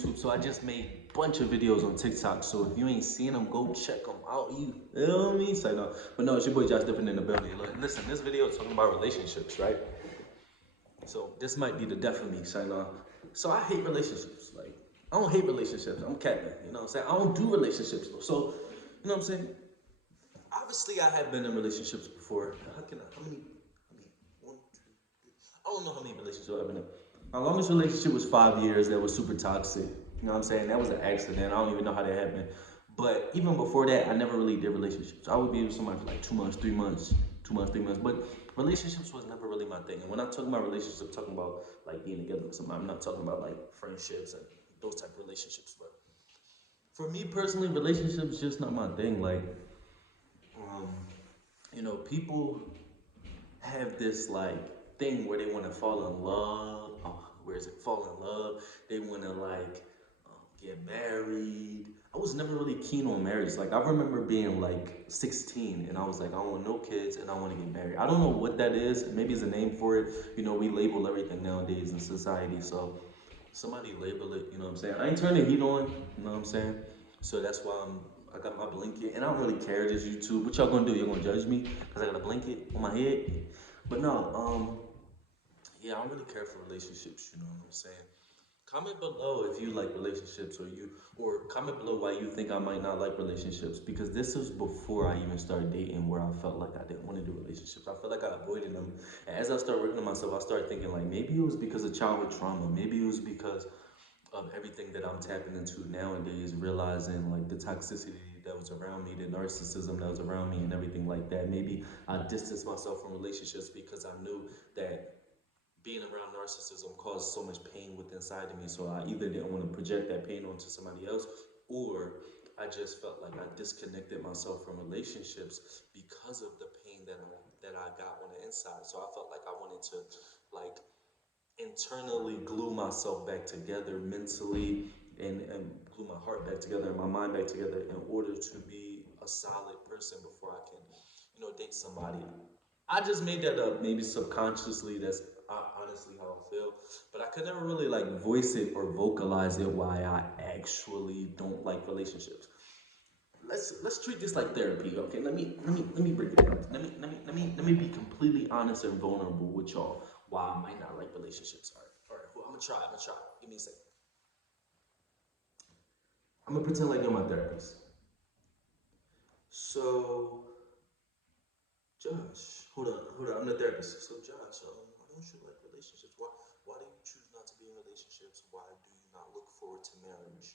YouTube, so I just made a bunch of videos on TikTok. So if you ain't seen them, go check them out. You feel me? Say no, but no, it's your boy Josh Different in the building. Look, listen, this video is talking about relationships, right? So this might be the death of me, say no. So I hate relationships. Like I don't hate relationships. I'm capping. You know what I'm saying? I don't do relationships though. So you know what I'm saying? Obviously, I have been in relationships before. How many, one, two, three. I don't know how many relationships I've been in. My longest relationship was 5 years. That was super toxic. You know what I'm saying? That was an accident. I don't even know how that happened. But even before that, I never really did relationships. I would be with somebody for like 2 months, 3 months, 2 months, 3 months. But relationships was never really my thing. And when I'm talking about relationships, I'm talking about like being together with somebody. I'm not talking about like friendships and those type of relationships. But for me personally, relationships just not my thing. Like um, people have this like thing where they want to fall in love. Where is it? Fall in love. They want to like get married. I was never really keen on marriage. Like I remember being like 16 and I was like, I don't want no kids and I want to get married. I don't know what that is. Maybe it's a name for it. We label everything nowadays in society. So somebody label it. You know what I'm saying? I ain't turning the heat on. You know what I'm saying? So that's why I got my blanket, and I don't really care. This YouTube. What y'all gonna do? Y'all gonna judge me because I got a blanket on my head? But no, yeah, I don't really care for relationships. You know what I'm saying? Comment below if you like relationships, or comment below why you think I might not like relationships, because this is before I even started dating, where I felt like I didn't want to do relationships. I felt like I avoided them. And as I started working on myself, I started thinking like maybe it was because of childhood trauma, maybe it was because of everything that I'm tapping into nowadays, realizing like the toxicity that was around me, the narcissism that was around me, and everything like that. Maybe I distanced myself from relationships because I knew that being around narcissism caused so much pain within inside of me. So I either didn't want to project that pain onto somebody else, or I just felt like I disconnected myself from relationships because of the pain that I got on the inside. So I felt like I wanted to like internally glue myself back together mentally, and glue my heart back together and my mind back together in order to be a solid person before I can, date somebody. I just made that up, maybe subconsciously. That's honestly how I feel, but I could never really like voice it or vocalize it why I actually don't like relationships. Let's treat this like therapy, okay? Let me break it down. Let me be completely honest and vulnerable with y'all why I might not like relationships. All right, well, I'm gonna try. Give me a second. I'm gonna pretend like you're my therapist. So, Josh, hold on. I'm the therapist. So, Josh, why don't you like relationships? Why do you choose not to be in relationships? Why do you not look forward to marriage?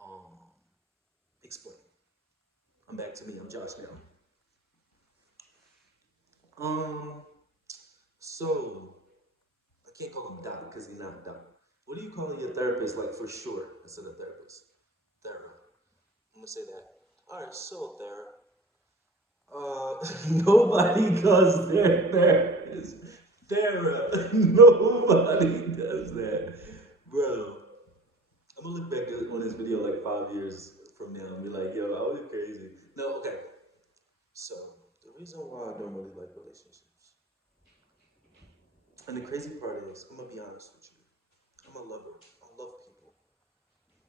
Um, Explain. I'm back to me. I'm Josh now. Um, so I can't call him Doc because he's not Doc. What do you call your therapist, like for short, instead of therapist? Thera. I'm gonna say that. All right, so Thera. Nobody calls their therapist Thera. Nobody does that, bro. I'm gonna look back on this video like 5 years from now and be like, yo, I was crazy. No, okay. So the reason why I don't really like relationships, and the crazy part is, I'm gonna be honest with you. I'm a lover. I love people.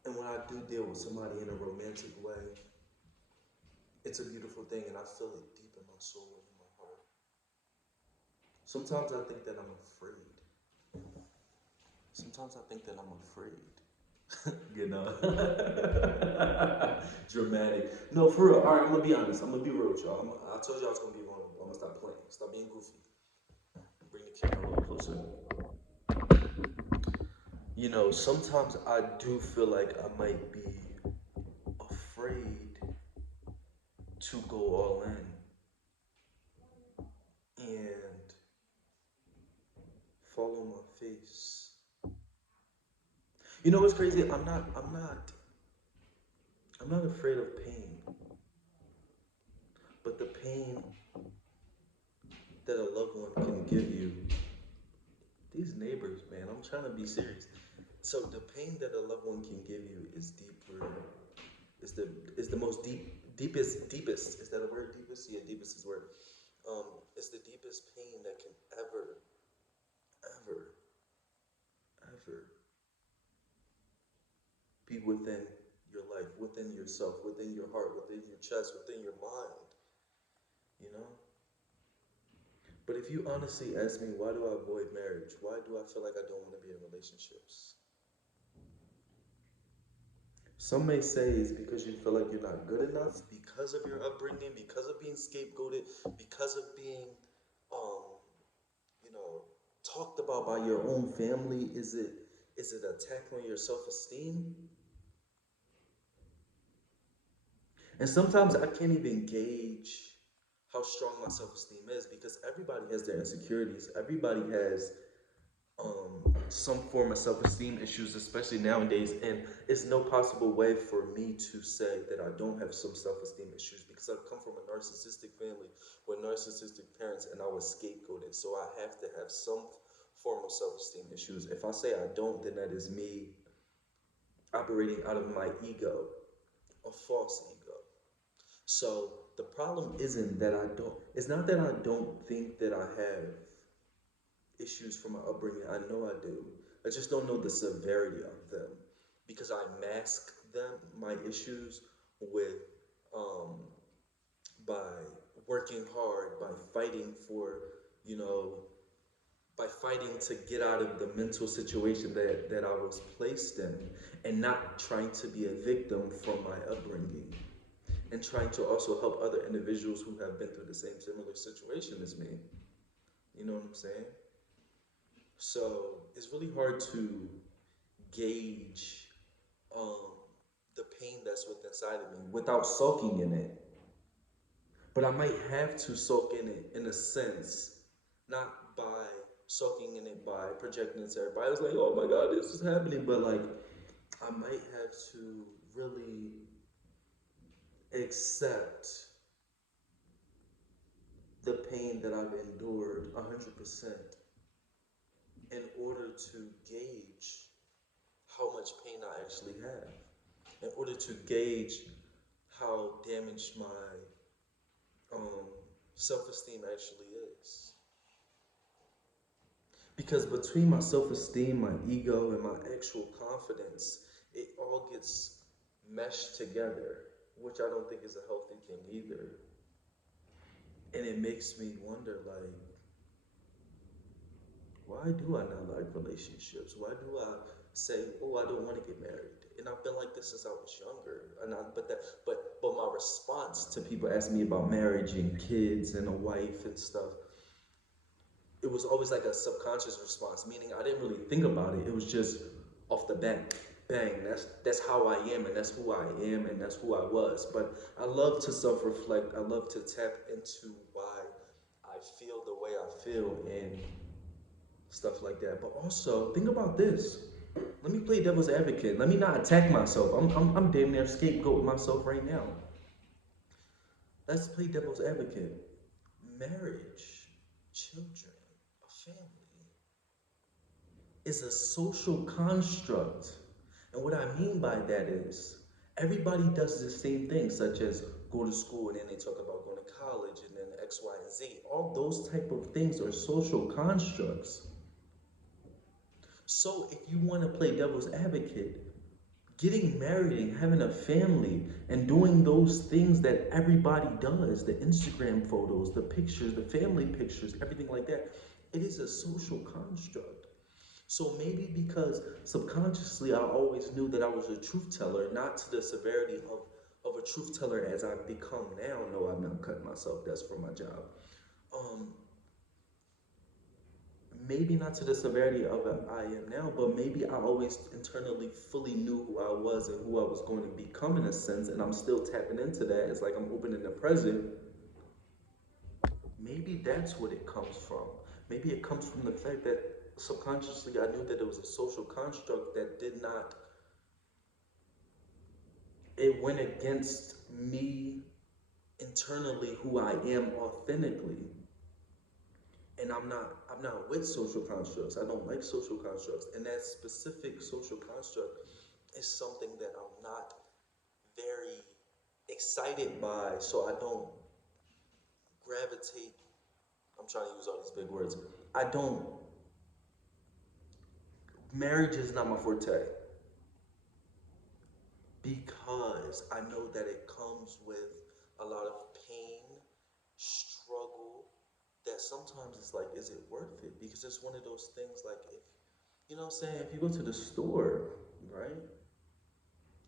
And when I do deal with somebody in a romantic way, it's a beautiful thing and I feel it deep in my soul and in my heart. Sometimes I think that I'm afraid. Sometimes I think that I'm afraid. you know? Dramatic. No, for real. All right, I'm gonna be honest. I'm gonna be real with y'all. I told you I was gonna be vulnerable. I'm gonna stop playing. Stop being goofy. Bring the camera a little closer. Sometimes I do feel like I might be afraid to go all in and fall on my face. You know what's crazy? I'm not afraid of pain, but the pain that a loved one can give you. These neighbors, man, I'm trying to be serious. So the pain that a loved one can give you is deeper. Is the most deepest. Is that a word? Deepest? Yeah, deepest is a word. It's the deepest pain that can ever, ever be within your life, within yourself, within your heart, within your chest, within your mind, you know? But if you honestly ask me, why do I avoid marriage? Why do I feel like I don't want to be in relationships? Some may say it's because you feel like you're not good enough, because of your upbringing, because of being scapegoated, because of being, um, you know, talked about by your own family. Is it attack on your self-esteem? And sometimes I can't even gauge how strong my self-esteem is because everybody has their insecurities. Everybody has some form of self-esteem issues, especially nowadays. And it's no possible way for me to say that I don't have some self-esteem issues because I've come from a narcissistic family with narcissistic parents and I was scapegoated. So I have to have some form of self-esteem issues. If I say I don't, then that is me operating out of my ego, a false ego. So the problem isn't that I don't, it's not that I don't think that I have issues from my upbringing. I know I do. I just don't know the severity of them because I mask them, my issues, with um, by working hard, by fighting for, you know, by fighting to get out of the mental situation that I was placed in and not trying to be a victim from my upbringing and trying to also help other individuals who have been through the same similar situation as me. You know what I'm saying? So it's really hard to gauge um, the pain that's within inside of me without sulking in it. But I might have to sulk in it in a sense, not by sulking in it by projecting it to everybody. I was like, oh my God, this is happening. But like, I might have to really accept the pain that I've endured 100% in order to gauge how much pain I actually have, in order to gauge how damaged my um, self-esteem actually is. Because between my self-esteem, my ego, and my actual confidence, it all gets meshed together, which I don't think is a healthy thing either. And it makes me wonder, like, why do I not like relationships? Why do I say, oh, I don't want to get married? And I've been like this since I was younger. But my response to people asking me about marriage and kids and a wife and stuff, it was always like a subconscious response, meaning I didn't really think about it. It was just off the bat, bang. That's how I am, and that's who I am, and that's who I was. But I love to self-reflect. I love to tap into why I feel the way I feel, and stuff like that. But also, think about this. Let me play devil's advocate. Let me not attack myself. I'm damn near scapegoating myself right now. Let's play devil's advocate. Marriage, children, a family is a social construct. And what I mean by that is everybody does the same thing, such as go to school and then they talk about going to college and then X, Y, and Z. All those type of things are social constructs. So if you want to play devil's advocate, getting married and having a family and doing those things that everybody does, the Instagram photos, the pictures, the family pictures, everything like that, it is a social construct. So maybe because subconsciously I always knew that I was a truth teller, not to the severity of a truth teller as I've become now. No, I'm not cutting myself, that's for my job. Um, Maybe not to the severity of it I am now, but maybe I always internally fully knew who I was and who I was going to become in a sense, and I'm still tapping into that. It's like I'm opening the present. Maybe that's what it comes from. Maybe it comes from the fact that subconsciously I knew that it was a social construct that did not, it went against me internally who I am authentically. And I'm not with social constructs. I don't like social constructs. And that specific social construct is something that I'm not very excited by, so I don't gravitate. I'm trying to use all these big words. I don't, marriage is not my forte. because I know that it comes with a lot of pain, struggle, that sometimes it's like, is it worth it? Because it's one of those things like, if, you know what I'm saying, if you go to the store, right,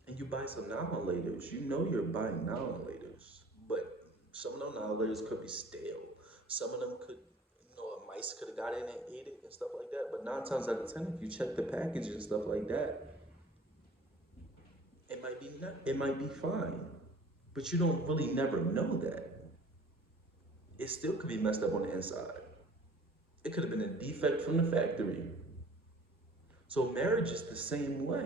and you buy some now and laters, you know you're buying now and laters, but some of them now and laters could be stale. Some of them could, a mice could have got in and ate it and stuff like that. But 9 times out of 10, if you check the package and stuff like that, it might be not, it might be fine, but you don't really never know that. It still could be messed up on the inside. It could have been a defect from the factory. So marriage is the same way.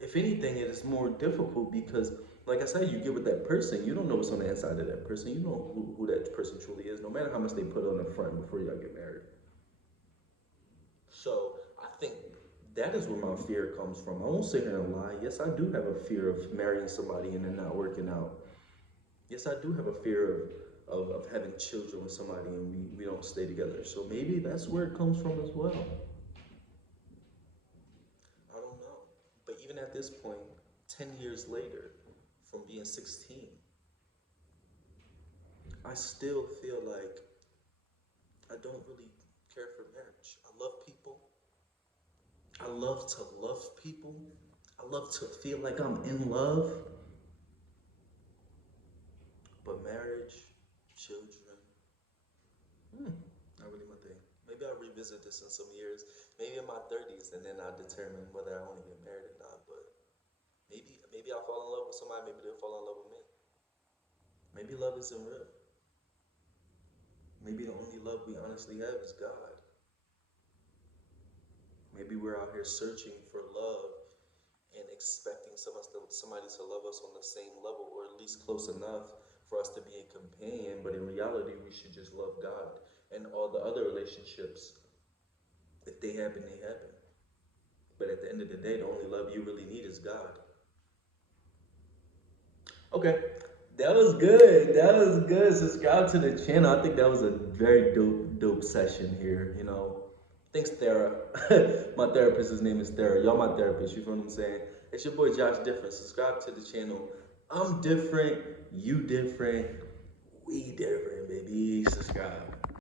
If anything, it is more difficult because, like I said, you get with that person, you don't know what's on the inside of that person. You know who that person truly is, no matter how much they put on the front before y'all get married. So I think that is where my fear comes from. I won't sit here and lie. Yes, I do have a fear of marrying somebody and then not working out. Yes, I do have a fear of having children with somebody and we don't stay together. So maybe that's where it comes from as well. I don't know. But even at this point, 10 years later, from being 16, I still feel like I don't really care for marriage. I love people. I love to love people. I love to feel like I'm in love. But marriage, children, not really my thing. Maybe I'll revisit this in some years. Maybe in my 30s, and then I'll determine whether I want to get married or not. But maybe I'll fall in love with somebody. Maybe they'll fall in love with me. Maybe love isn't real. Maybe the only love we honestly have is God. Maybe we're out here searching for love and expecting somebody to love us on the same level or at least close enough for us to be a companion. But in reality, we should just love God. And all the other relationships, if they happen, they happen. But at the end of the day, the only love you really need is God. Okay, that was good. That was good. Subscribe to the channel. I think that was a very dope session here. Thanks, Thera. My therapist, his name is Thera. Y'all my therapist, you feel what I'm saying? It's your boy Joshdifferent. Subscribe to the channel. I'm different, you different, we different, baby. Subscribe.